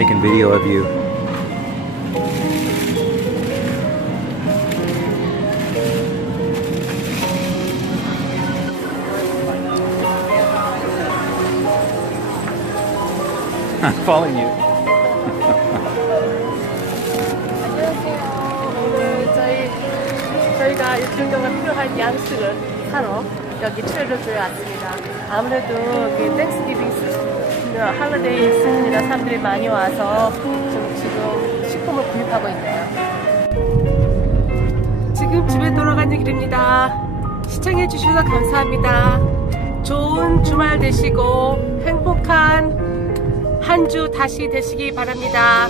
taking video of you. I'm following you. 안녕하세요. 오늘 저희 저희가 일정료가 필요한 양식을 사러 여기 트레저조에 왔습니다. 아무래도 그 땡스기빙 할러데이 시즌이라 사람들이 많이 와서 좀 지금 식품을 구입하고 있네요. 지금 집에 돌아가는 길입니다. 시청해 주셔서 감사합니다. 좋은 주말 되시고 행복한 한 주 다시 되시기 바랍니다.